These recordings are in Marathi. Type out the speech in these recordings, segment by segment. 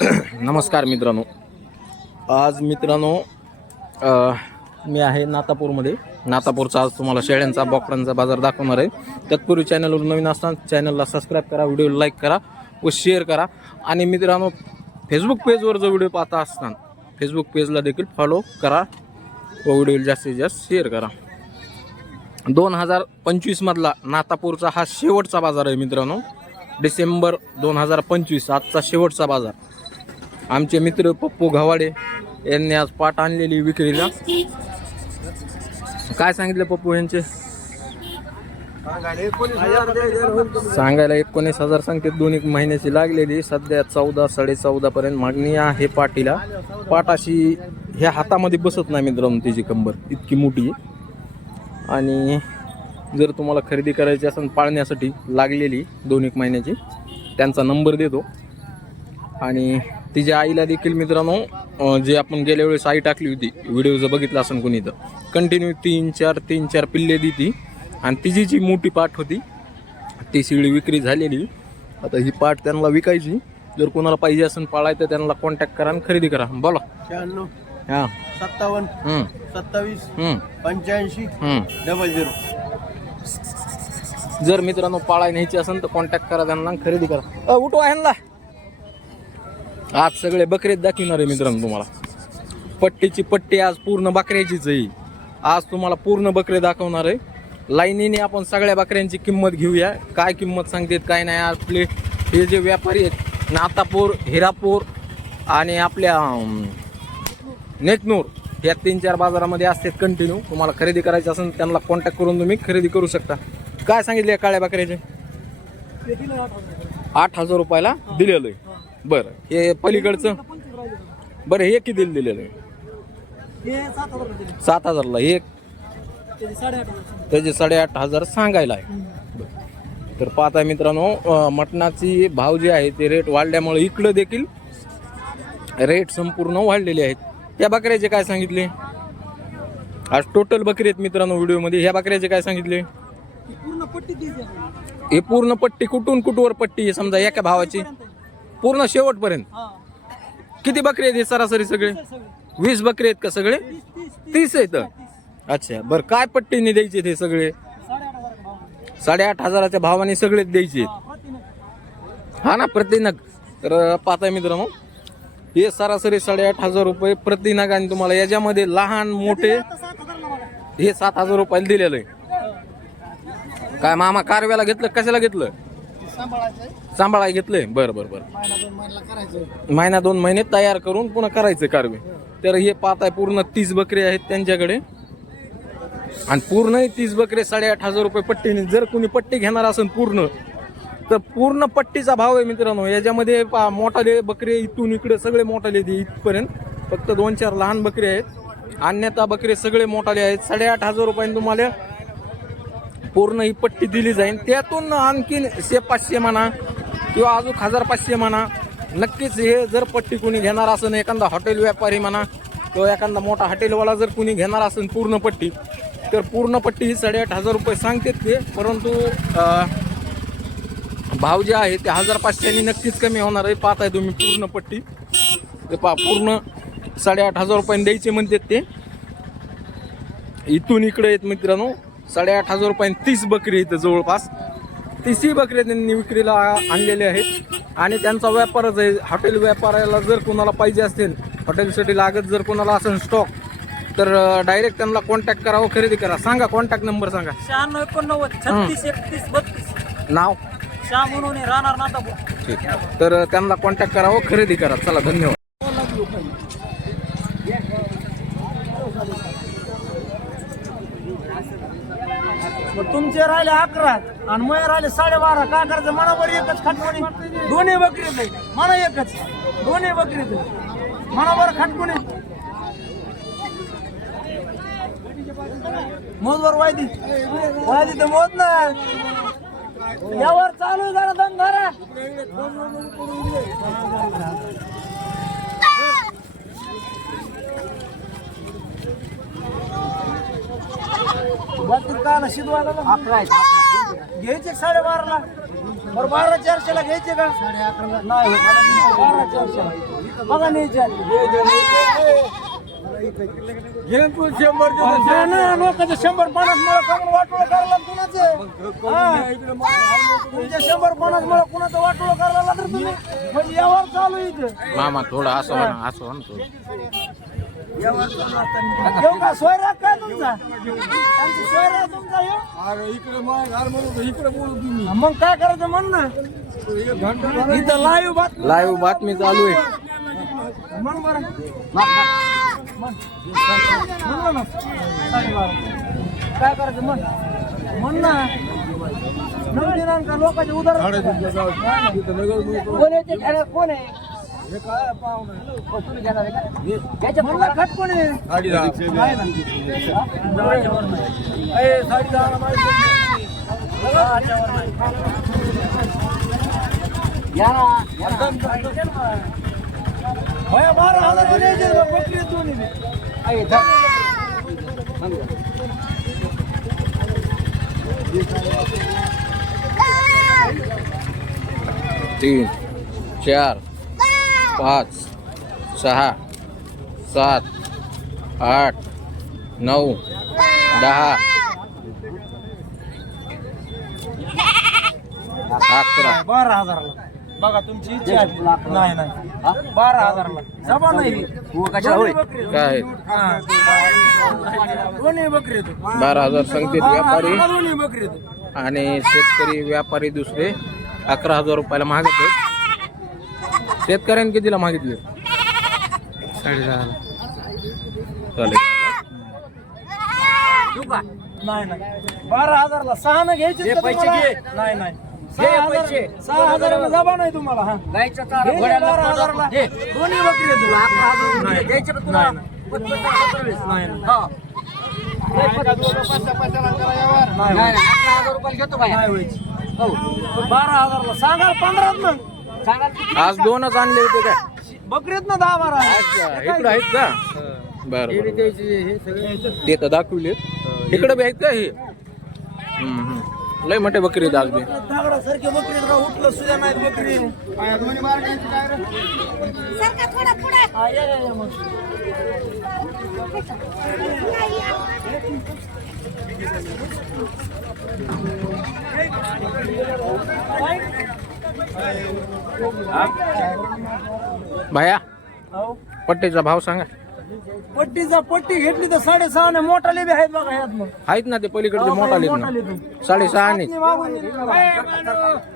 नमस्कार मित्रांनो. आज मित्रांनो मी आहे नातापूरमध्ये. नातापूरचा आज तुम्हाला शेळ्यांचा बोकडांचा बाजार दाखवणार आहे. तत्पूर्वी चॅनलवर नवीन असताना चॅनलला सबस्क्राईब करा व्हिडिओ लाईक करा व शेअर करा. आणि मित्रांनो फेसबुक पेजवर जो व्हिडिओ पाहता असताना फेसबुक पेजला देखील फॉलो करा व व्हिडिओ जास्तीत जास्त शेअर करा. दोन हजार पंचवीसमधला नातापूरचा हा शेवटचा बाजार आहे मित्रांनो. डिसेंबर दोन हजार पंचवीस आजचा शेवटचा बाजार. आमचे मित्र पप्पू घवाडे यांनी आज पाट आणलेली विक्रीला. काय सांगितलं पप्पू यांचे? सांगायला एकोणीस हजार सांगते. दोन एक महिन्याची लागलेली. सध्या चौदा साडे चौदा पर्यंत मागणी आहे पाटीला. पाट अशी ह्या हातामध्ये बसत नाही मित्रांनो तिची कंबर. इतकी मोठी आणि जर तुम्हाला खरेदी करायची असेल पाळण्यासाठी लागलेली दोन एक महिन्याची त्यांचा नंबर देतो. आणि तिच्या आईला देखील मित्रांनो जे आपण गेल्या वेळेस आई टाकली होती व्हिडिओ जर बघितला असेल कोणी तर कंटिन्यू तीन चार तीन चार पिल्ले देती. आणि तिची जी मोठी पाठ होती ती शिळी विक्री झालेली. आता ही पाठ त्यांना विकायची. जर कोणाला पाहिजे असेल पाळायचं त्यांना कॉन्टॅक्ट करा आणि खरेदी करा. बोला. शहाण्णव हां. सत्तावन्न सत्तावीस हम्म, पंच्याऐंशी. Double zero. जर मित्रांनो पाळाय न्यायची असेल तर कॉन्टॅक्ट करा त्यांना खरेदी करा. उठवा ह्यांना. आज सगळे बकरीत दाखविणार आहे मित्रांनो तुम्हाला. पट्टीची पट्टी आज पूर्ण बकऱ्याचीच आहे. आज तुम्हाला पूर्ण बकरे दाखवणार आहे. लाईनीने आपण सगळ्या बकऱ्यांची किंमत घेऊया. काय किंमत सांगतात काय नाही आपले हे जे व्यापारी आहेत नातापूर हिरापूर आणि आपल्या नेतनूर या तीन चार बाजारामध्ये असतात कंटिन्यू तुम्हाला खरेदी करायची असेल त्यांना कॉन्टॅक्ट करून तुम्ही खरेदी करू शकता. काय सांगितले काळ्या बकऱ्याचे? आठ हजार रुपयाला दिलेलं आहे. बरं. हे पलीकडचं? बरं हे किती दिलेलं? आहे सात हजारला एक त्याचे साडेआठ हजार. सांगायला आहे. तर पाहता मित्रांनो अं, मटणाची भाव जे आहे ते रेट वाढल्यामुळे इकडं देखील रेट संपूर्ण वाढलेले आहेत. या बकऱ्याचे काय सांगितले? आज टोटल बकरी आहेत मित्रांनो व्हिडिओमध्ये. ह्या बकऱ्याचे काय सांगितले? हे पूर्ण पट्टी कुठून कुठवर पट्टी आहे? समजा एका भावाची. पूर्ण शेवटपर्यंत? किती बकरी आहेत हे सरासरी सगळे? वीस बकरी आहेत का सगळे? तीस आहेत? अच्छा बरं काय पट्टीने द्यायचे ते सगळे? साडेआठ हजाराच्या भावाने. सगळेच द्यायचे. आहेत हा ना प्रतिनग तर पाहताय मित्रांनो हे सरासरी साडेआठ हजार रुपये प्रतिनग आणि तुम्हाला याच्यामध्ये लहान मोठे हे सात हजार रुपयाला दिलेलं आहे. काय मामा कारव्याला घेतलं कशाला घेतलं? सांभाळाय घेतलंय? बरं बरं बरं. महिना दोन महिने तयार करून पुन्हा करायचं कारवे. तर हे पाहत आहे पूर्ण तीस बकरे आहेत त्यांच्याकडे. आणि पूर्ण तीस बकरे साडेआठ हजार रुपये पट्टीने. जर कोणी पट्टी घेणार असेल पूर्ण तर पूर्ण पट्टीचा भाव आहे मित्रांनो. याच्यामध्ये पा मोठाले बकरे इथून इकडे सगळे मोठाले ते इथपर्यंत. फक्त दोन चार लहान बकरे आहेत. अन्यथा बकरे सगळे मोठाले आहेत. साडेआठ हजार रुपयाने तुम्हाला पूर्ण ही पट्टी दिली जाईल त्यातून आणखीन शे पाचशे म्हणा किंवा अजून हजार पाचशे म्हणा नक्कीच हे जर पट्टी कुणी घेणार असेल एखादा हॉटेल व्यापारी म्हणा किंवा एखादा मोठा हॉटेलवाला जर कुणी घेणार असेल पूर्ण पट्टी तर पूर्ण पट्टी ही साडेआठ हजार रुपये सांगतात ते. परंतु भाव जे आहे ते हजार पाचशेनी नक्कीच कमी होणार आहे. पाहत आहे तुम्ही पूर्ण पट्टी. ते पा पूर्ण साडेआठ हजार रुपयाने द्यायचे म्हणतात ते. इथून इकडे आहेत मित्रांनो. साडेआठ हजार रुपयाने तीस बकरी इथं जवळपास. तीसही बकरी त्यांनी विक्रीला आणलेले आहेत. आणि त्यांचा व्यापारच आहे. हॉटेल व्यापाराला जर कोणाला पाहिजे असेल हॉटेलसाठी लागत जर कोणाला असेल स्टॉक तर डायरेक्ट त्यांना कॉन्टॅक्ट करा व खरेदी करा. सांगा कॉन्टॅक्ट नंबर सांगा. शहाण्णव एकोणनव्वद छत्तीस एकतीस बत्तीस. नाव? श्याम म्हणून राहणार ठीक. तर त्यांना कॉन्टॅक्ट करा व खरेदी करा. चला धन्यवाद. मग तुमचे राहिले अकरा आणि मग राहिले साडेबारा. काय करायचं? मनावर एकच खाटकोणी. दोन्ही बकरी नाही मला एकच. दोन्ही बकरी मला मनावर खाटकोणी. मोज वायदी. वायदी तर मोज ना यावर चालू आहे जरा दम धरा. काय शिजवायला अकरा घ्यायचे साडेबाराला बरं बारा चारशेला घ्यायचे का? नाही बारा चारशे. बघा न्यायचे. शंभर ना लोकांचे शंभर पन्नास मला करून वाटोळ करायला कुणाचे? हा. शंभर पन्नास मला कुणाचं वाटोळ करायला लागलं तुम्ही? म्हणजे यावर चालू इथं. मामा थोडं असं असं घेऊ का सोयरा काय तुमचा आमची सोयरा तुमचा ह्यो? मग काय करायचं म्हण ना इथं लाईव्ह बात लाईव्ह बातमी चालू आहे. म्हण बरं. म्हण. म्हण ना साडेबारा. काय करायचं? म्हण म्हण ना. नऊ दिनांक लोकांचे उदार कोण आहे? ते कोण आहे? बारा हजार बकरी दोन्ही. तीन चार पाच सहा सात आठ नऊ दहा अकरा बारा हजाराला बघा तुमची इच्छा आहे. नाही नाही बारा हजाराला जमा नाही दोन्ही बकरी. काय हा. दोन्ही बकरी आहेत. बारा हजार सांगते व्यापारी दोन्ही बकरी आहेत. आणि शेतकरी व्यापारी दुसरे अकरा हजार रुपयाला मागत आहेत शेतकऱ्यांनी कितीला मागितले? चालेल नाही नाही बारा हजारला सहा न घ्यायचे? नाही. नाही सहा हजार सहा हजाराला नाही तुम्हाला हा. बारा हजारला. दोन्ही बकरी नाही. व्हायची. बारा हजारला सांगा पंधरात मग. आज दोनच आणले होते काय? बकरीत ना दहा बारा. अच्छा इकडं आहेत का? बरं बरं. ते तर दाखवले. इकडे बी आहेत का हे? हम्म, हम्म. लय मोठे बकरी आहेत आज बी. दगडासारखे बकरी राव उठलं सुद्धा नाही बकरी. सरका थोडा पुढे हा, या, या, या मग. भाया हो. पट्टीचा भाव सांगा. पट्टीचा पट्टी घेतली तर साडेसहा ने मोठाले बी आहेत बघा मग. आहेत ना ते पलीकडचे मोठा आलेत मोठाले ना. साडेसहा.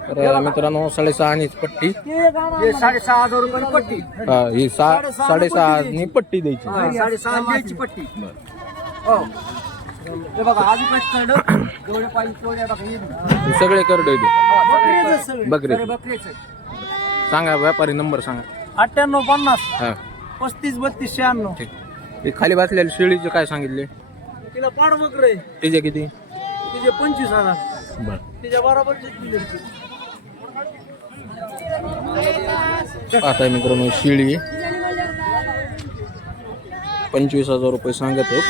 तर मित्रांनो साडेसहा आणि पट्टी. साडेसहा हजार रुपये पट्टी. हा, ही सहा पट्टी द्यायची. साडेसहा पट्टी. हो. हे बघा आधी काय कळलं? जेवढे पाहिजे तेवढे बघा हे बघा. हे सगळे करड आहे बकरीचं सगळं. बकरी सगळे बकरीच आहेत. सांगा व्यापारी नंबर सांगा. अठ्ठ्याण्णव पन्नास. हा. पस्तीस बत्तीस शहाण्णव. ठीक. हे खाली बसलेले शेळीचे काय सांगितले? तिला पाड बकर आहे. तिचे किती? तिचे पंचवीस हजार. बर. तिच्या आता मित्रांनो शिळी पंचवीस हजार रुपये सांगत आहेत.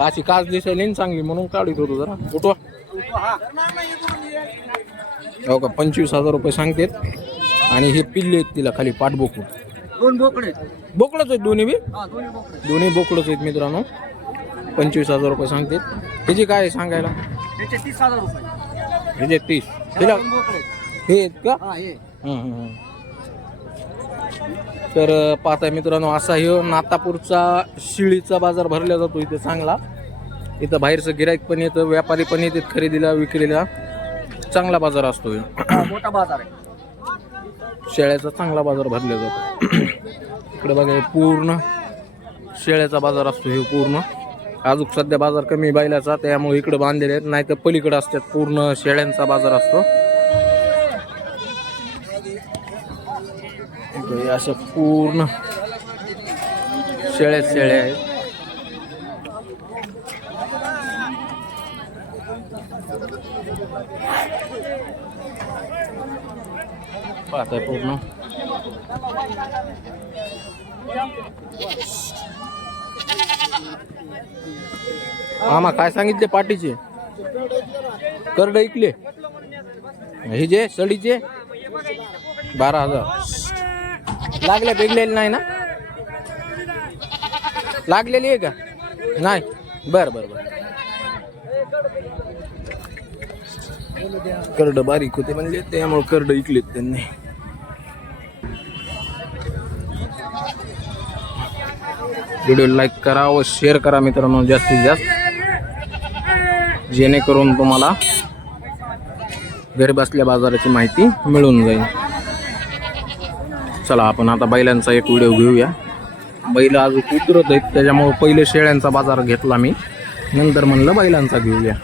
अशी काच दिसायली चांगली म्हणून काढत होतो जरा उठवा. हो का पंचवीस हजार रुपये सांगतेत. आणि हे पिल्ले आहेत तिला खाली पाठ बोकू दोन बोकडे. बोकडच आहेत दोन्ही बी? दोन्ही बोकडे दोन्ही बोकडच आहेत मित्रांनो. पंचवीस हजार रुपये सांगतेत. ह्याची काय आहे सांगायला? त्याचे तीस हजार रुपये. ह्याचे तीस. तिला. हे आहेत का? हा हे. हं, हं, हं. तर पाहताय मित्रांनो असा ह्यो नातापूरचा शिळीचा बाजार भरला जातो इथे चांगला. इथं बाहेरचं गिराईक पण येतं व्यापारी पण येतात खरेदीला विक्रीला. चांगला बाजार असतो. हा, मोठा बाजार आहे. शेळ्याचा चांगला बाजार भरला जातो. इकडे बघा हे पूर्ण शेळ्याचा बाजार असतो हे पूर्ण. अजून सध्या बाजार कमी बैलाचा त्यामुळे इकडे बांधलेले आहेत. नाही तर पलीकडे असतात पूर्ण शेळ्यांचा बाजार असतो. इकडे हे अशा पूर्ण शेळ्या शेळ्या आहेत. पाहताय पूर्ण. मामा काय सांगितले पाटीचे? करड ऐकले हे जे सडीचे? बारा हजार. लागल्या बेगलेले नाही ना? लागलेली आहे का? नाही. बर बर बर. करड बारीक होते म्हणले त्यामुळे करड इकलेत त्यांनी. व्हिडिओ लाईक करा व शेअर करा मित्रांनो जास्तीत जास्त. जेणेकरून तुम्हाला घरी बसल्या बाजाराची माहिती मिळून जाईल. चला आपण आता बैलांचा एक व्हिडिओ घेऊया. बैल आज उतरत आहेत त्याच्यामुळं पहिले शेळ्यांचा बाजार घेतला मी. नंतर म्हणलं बैलांचा घेऊया.